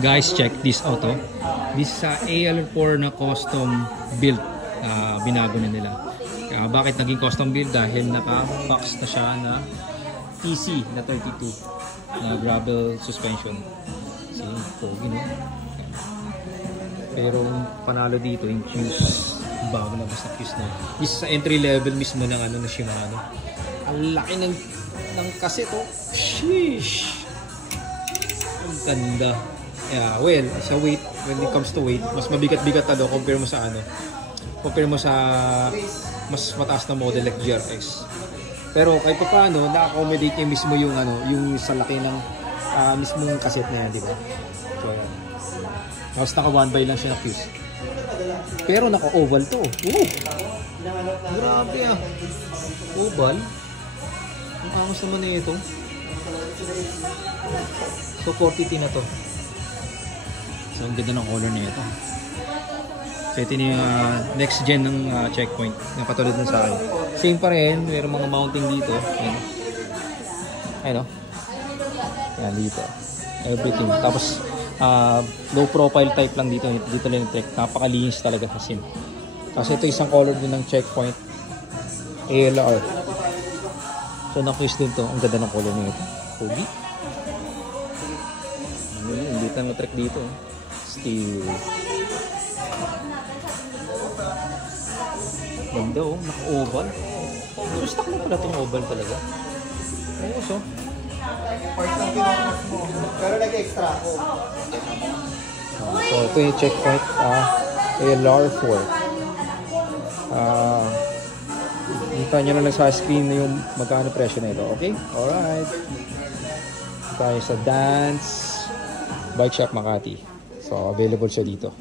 Guys, check this auto. This is a AL4 na custom build. Binago na nila. Bakit naging custom build? Dahil naka-box na siya na TC na 32 na gravel suspension. See, pogi, no? Pero panalo dito yung Q's. Bago na basta Q's na. This is sa entry level mismo ng ano na Shimano. Ang laki ng kaset, oh. Sheesh! Ang ganda. Yeah, well, sa weight, when it comes to weight, mas mabigat-bigat na compare mo sa ano. Compare mo sa mas mataas na model like GRX. Pero kahit pa paano, na-accommodate niya mismo yung ano, yung sa laki ng mismong cassette na yan, di ba? So, yan. Tapos naka 1x lang siya na fuse. Pero naka-oval to. Oh! Grabe ah. Oval. Ang angas naman na ito. So 40T na to. So ang ganda ng color na ito. So ito yung next gen ng checkpoint na patulad ng sa akin. Same pa rin, mayroong mga mounting dito. Ayan. Ayan o. Ayan dito. Everything. Tapos low profile type lang dito. Dito lang yung track. Napakalinis talaga sa sim. Tapos ito isang color din ng checkpoint. ALR. So na-quiz din to. Ang ganda ng color nito. Pogi. Hindi tayo matrack dito. Steel. Ganda oh. Naka-oval. So stock na pala itong oval talaga. Oo so. Pero nag-extra ako. So ito yung checkpoint. ALR4. Kita nyo na lang sa screen na yung magkano presyo na ito. Okay? Alright. Tayo sa Dance Bike Shop Makati. So available siya dito.